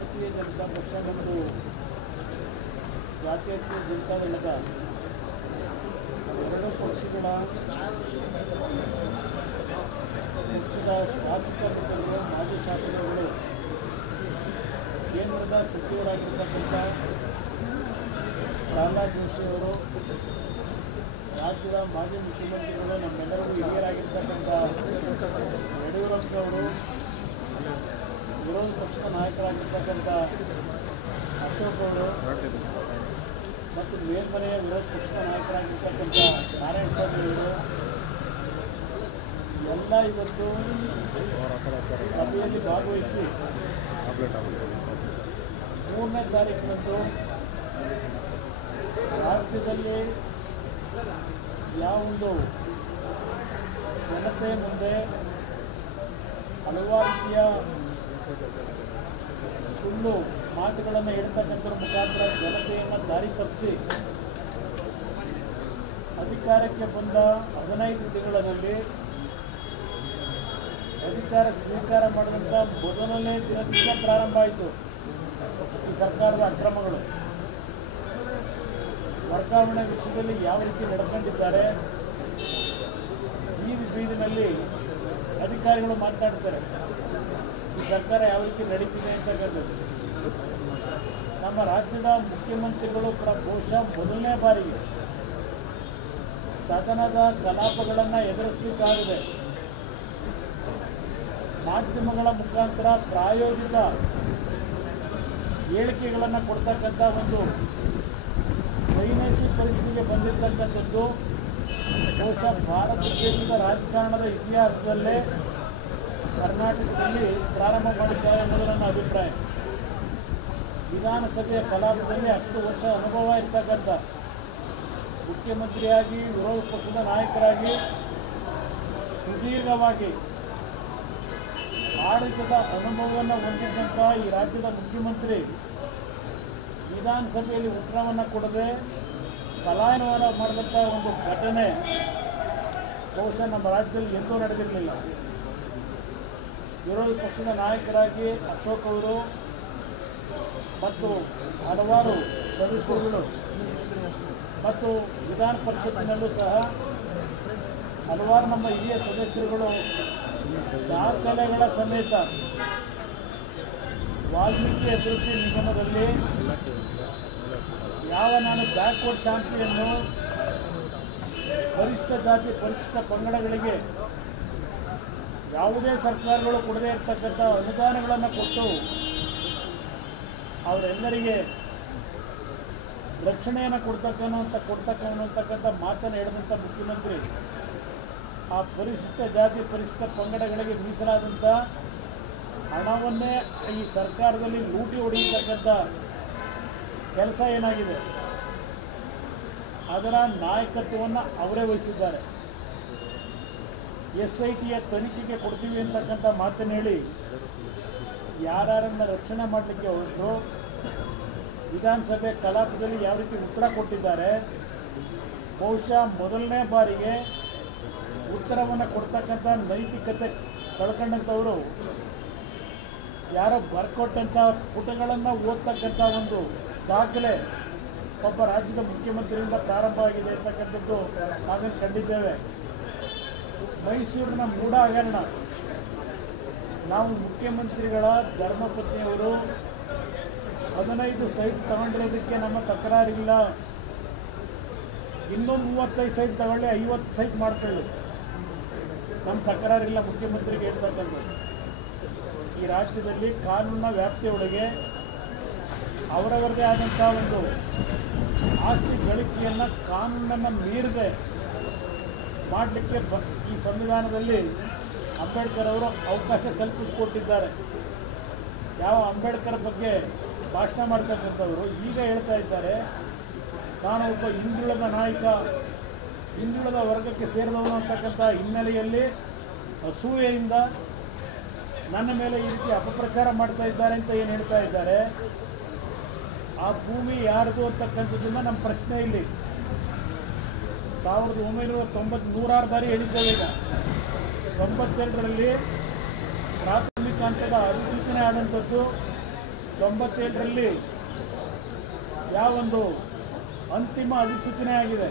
ಭಾರತೀಯ ಜನತಾ ಪಕ್ಷ ಮತ್ತು ಜಾತ್ಯತೀತ ಜನತಾದಳದ ಎರಡೂ ಪಕ್ಷದ ಶಾಸಕ ಮುಖಂಡರು ಮಾಜಿ ಶಾಸಕರುಗಳು ಕೇಂದ್ರದ ಸಚಿವರಾಗಿರ್ತಕ್ಕಂಥ ಪ್ರಹ್ಲಾದ್ ಜೋಶಿ ಅವರು, ರಾಜ್ಯದ ಮಾಜಿ ಮುಖ್ಯಮಂತ್ರಿಗಳು, ನಮ್ಮೆಲ್ಲರಿಗೂ ಹಿರಿಯರಾಗಿರ್ತಕ್ಕಂಥ ಯಡಿಯೂರಪ್ಪನವರು, ವಿರೋಧ ಪಕ್ಷದ ನಾಯಕರಾಗಿರ್ತಕ್ಕಂಥ ಅಶೋಕ್ ಅವರು ಮತ್ತು ಮೇಲ್ಮನೆಯ ವಿರೋಧ ಪಕ್ಷದ ನಾಯಕರಾಗಿರ್ತಕ್ಕಂಥ ನಾರಾಯಣಸ್ವಾಮಿ ಅವರು ಎಲ್ಲ ಇವತ್ತು ಸಭೆಯಲ್ಲಿ ಭಾಗವಹಿಸಿ 3ನೇ ತಾರೀಕಿನಂದು ರಾಜ್ಯದಲ್ಲಿ ಯಾವೊಂದು ಜನತೆ ಮುಂದೆ ಹಲವಾರು ರೀತಿಯ ಸುಳ್ಳು ಮಾತುಗಳನ್ನು ಹೇಳ್ತಕ್ಕಂಥರ ಮುಖಾಂತರ ಜನತೆಯನ್ನು ದಾರಿ ತಪ್ಪಿಸಿ ಅಧಿಕಾರಕ್ಕೆ ಬಂದ 15 ತಿಂಗಳಲ್ಲಿ ಅಧಿಕಾರ ಸ್ವೀಕಾರ ಮಾಡಿದಂಥ ಮೊದಲನೇ ದಿನದಿಂದ ಪ್ರಾರಂಭ ಆಯಿತು ಈ ಸರ್ಕಾರದ ಅಕ್ರಮಗಳು. ವರ್ಗಾವಣೆ ವಿಷಯದಲ್ಲಿ ಯಾವ ರೀತಿ ನಡ್ಕೊಂಡಿದ್ದಾರೆ, ಈ ಬೀದಿನಲ್ಲಿ ಅಧಿಕಾರಿಗಳು ಮಾತನಾಡ್ತಾರೆ ಈ ಸರ್ಕಾರ ಯಾವ ರೀತಿ ನಡೀತಿದೆ ಅಂತಕ್ಕಂಥದ್ದು. ನಮ್ಮ ರಾಜ್ಯದ ಮುಖ್ಯಮಂತ್ರಿಗಳು ಬಹುಶಃ ಮೊದಲನೇ ಬಾರಿಗೆ ಸದನದ ಕಲಾಪಗಳನ್ನು ಎದುರಿಸಲಿಕ್ಕಾಗದೆ ಮಾಧ್ಯಮಗಳ ಮುಖಾಂತರ ಪ್ರಾಯೋಜಿತ ಹೇಳಿಕೆಗಳನ್ನು ಕೊಡ್ತಕ್ಕಂಥ ಒಂದು ದೈನೈಸಿಕ ಪರಿಸ್ಥಿತಿಗೆ ಬಂದಿರತಕ್ಕಂಥದ್ದು ಬಹುಶಃ ಭಾರತ ದೇಶದ ರಾಜಕಾರಣದ ಇತಿಹಾಸದಲ್ಲೇ ಕರ್ನಾಟಕದಲ್ಲಿ ಪ್ರಾರಂಭ ಮಾಡಿದ್ದಾರೆ ಅನ್ನೋದು ನನ್ನ ಅಭಿಪ್ರಾಯ. ವಿಧಾನಸಭೆಯ ಕಲಾಪದಲ್ಲಿ ಅಷ್ಟು ವರ್ಷ ಅನುಭವ ಇರ್ತಕ್ಕಂಥ ಮುಖ್ಯಮಂತ್ರಿಯಾಗಿ, ವಿರೋಧ ಪಕ್ಷದ ನಾಯಕರಾಗಿ ಸುದೀರ್ಘವಾಗಿ ಆಡಳಿತದ ಅನುಭವವನ್ನು ಹೊಂದಿದ್ದಂಥ ಈ ರಾಜ್ಯದ ಮುಖ್ಯಮಂತ್ರಿ ವಿಧಾನಸಭೆಯಲ್ಲಿ ಉತ್ತರವನ್ನು ಕೊಡದೆ ಪಲಾಯನವನ್ನು ಮಾಡಿದಂಥ ಒಂದು ಘಟನೆ ಬಹುಶಃ ನಮ್ಮ ರಾಜ್ಯದಲ್ಲಿ ಎಂದೂ ನಡೆದಿರಲಿಲ್ಲ. ವಿರೋಧ ಪಕ್ಷದ ನಾಯಕರಾಗಿ ಅಶೋಕ್ ಅವರು ಮತ್ತು ಹಲವಾರು ಸದಸ್ಯರುಗಳು ಮತ್ತು ವಿಧಾನ ಪರಿಷತ್ತಿನಲ್ಲೂ ಸಹ ಹಲವಾರು ನಮ್ಮ ಹಿರಿಯ ಸದಸ್ಯರುಗಳು ದಾಖಲೆಗಳ ಸಮೇತ ವಾಲ್ಮೀಕಿ ಅಭಿವೃದ್ಧಿ ನಿಗಮದಲ್ಲಿ ಯಾವ ನಾನು ಬ್ಯಾಕ್ವರ್ಡ್ ಚಾಂಪಿಯನ್ನು ಪರಿಶಿಷ್ಟ ಜಾತಿ ಪರಿಶಿಷ್ಟ ಪಂಗಡಗಳಿಗೆ ಯಾವುದೇ ಸರ್ಕಾರಗಳು ಕೊಡದೇ ಇರತಕ್ಕಂಥ ಅನುದಾನಗಳನ್ನು ಕೊಟ್ಟು ಅವರೆಲ್ಲರಿಗೆ ರಕ್ಷಣೆಯನ್ನು ಕೊಡ್ತಕ್ಕಂಥ ಮಾತನ್ನು ಹೇಳಿದಂಥ ಮುಖ್ಯಮಂತ್ರಿ ಆ ಪರಿಶಿಷ್ಟ ಜಾತಿ ಪರಿಶಿಷ್ಟ ಪಂಗಡಗಳಿಗೆ ಮೀಸಲಾದಂಥ ಹಣವನ್ನೇ ಈ ಸರ್ಕಾರದಲ್ಲಿ ಲೂಟಿ ಹೊಡೆಯತಕ್ಕಂಥ ಕೆಲಸ ಏನಾಗಿದೆ ಅದರ ನಾಯಕತ್ವವನ್ನು ಅವರೇ ವಹಿಸಿದ್ದಾರೆ. SITಯ ತನಿಖೆಗೆ ಕೊಡ್ತೀವಿ ಅಂತಕ್ಕಂಥ ಮಾತನ್ನು ಹೇಳಿ ಯಾರನ್ನು ರಕ್ಷಣೆ ಮಾಡಲಿಕ್ಕೆ ಹೊರಟರು ವಿಧಾನಸಭೆ ಕಲಾಪದಲ್ಲಿ ಯಾವ ರೀತಿ ಉತ್ತರ ಕೊಟ್ಟಿದ್ದಾರೆ. ಬಹುಶಃ ಮೊದಲನೇ ಬಾರಿಗೆ ಉತ್ತರವನ್ನು ಕೊಡ್ತಕ್ಕಂಥ ನೈತಿಕತೆ ಕಳ್ಕೊಂಡಂಥವರು ಯಾರೋ ಬರ್ಕೊಟ್ಟಂಥ ಪುಟಗಳನ್ನು ಓದ್ತಕ್ಕಂಥ ಒಂದು ದಾಖಲೆ ಒಬ್ಬ ರಾಜ್ಯದ ಮುಖ್ಯಮಂತ್ರಿಯಿಂದ ಪ್ರಾರಂಭ ಆಗಿದೆ ಅಂತಕ್ಕಂಥದ್ದು ನಾವೇನು ಕಂಡಿದ್ದೇವೆ. ಮೈಸೂರಿನ ಮೂಢ ಹಗರಣ, ನಾವು ಮುಖ್ಯಮಂತ್ರಿಗಳ ಧರ್ಮಪತ್ನಿಯವರು 15 ಸೈಟ್ ತಗೊಂಡಿರೋದಕ್ಕೆ ನಮ್ಮ ತಕರಾರಿಲ್ಲ, ಇನ್ನೂ 35 ಸೈಟ್ ತಗೊಳ್ಳಿ, 50 ಸೈಟ್ ಮಾಡ್ಕೊಳ್ಳಿ, ನಮ್ಮ ತಕರಾರಿಲ್ಲ ಮುಖ್ಯಮಂತ್ರಿಗೆ ಹೇಳ್ತಕ್ಕಂಥದ್ದು. ಈ ರಾಜ್ಯದಲ್ಲಿ ಕಾನೂನಿನ ವ್ಯಾಪ್ತಿಯೊಳಗೆ ಅವರವರದೇ ಆದಂಥ ಒಂದು ಆಸ್ತಿ ಗಳಿಕೆಯನ್ನು ಕಾನೂನನ್ನು ಮೀರದೆ ಮಾಡಲಿಕ್ಕೆ ಈ ಸಂವಿಧಾನದಲ್ಲಿ ಅಂಬೇಡ್ಕರ್ ಅವರು ಅವಕಾಶ ಕಲ್ಪಿಸಿಕೊಟ್ಟಿದ್ದಾರೆ. ಯಾವ ಅಂಬೇಡ್ಕರ್ ಬಗ್ಗೆ ಭಾಷಣ ಮಾಡ್ತಕ್ಕಂಥವರು ಈಗ ಹೇಳ್ತಾ ಇದ್ದಾರೆ, ನಾನು ಒಬ್ಬ ಹಿಂದುಳಿದ ನಾಯಕ, ಹಿಂದುಳಿದ ವರ್ಗಕ್ಕೆ ಸೇರಿದವನು ಅಂತಕ್ಕಂಥ ಹಿನ್ನೆಲೆಯಲ್ಲಿ ಅಸೂಯೆಯಿಂದ ನನ್ನ ಮೇಲೆ ಈ ರೀತಿ ಅಪಪ್ರಚಾರ ಮಾಡ್ತಾ ಇದ್ದಾರೆ ಅಂತ ಏನು ಹೇಳ್ತಾ ಇದ್ದಾರೆ. ಆ ಭೂಮಿ ಯಾರ್ದು ಅಂತಕ್ಕಂಥದ್ದನ್ನು ನಮ್ಮ ಪ್ರಶ್ನೆ ಇಲ್ಲಿ 1990 ಬಾರಿ ಹೇಳಿದ್ದೇವೆ. ಈಗ 92ರಲ್ಲಿ ಪ್ರಾಥಮಿಕ ಹಂತದ ಅಧಿಸೂಚನೆ ಆದಂಥದ್ದು 97ರಲ್ಲಿ ಯಾವೊಂದು ಅಂತಿಮ ಅಧಿಸೂಚನೆ ಆಗಿದೆ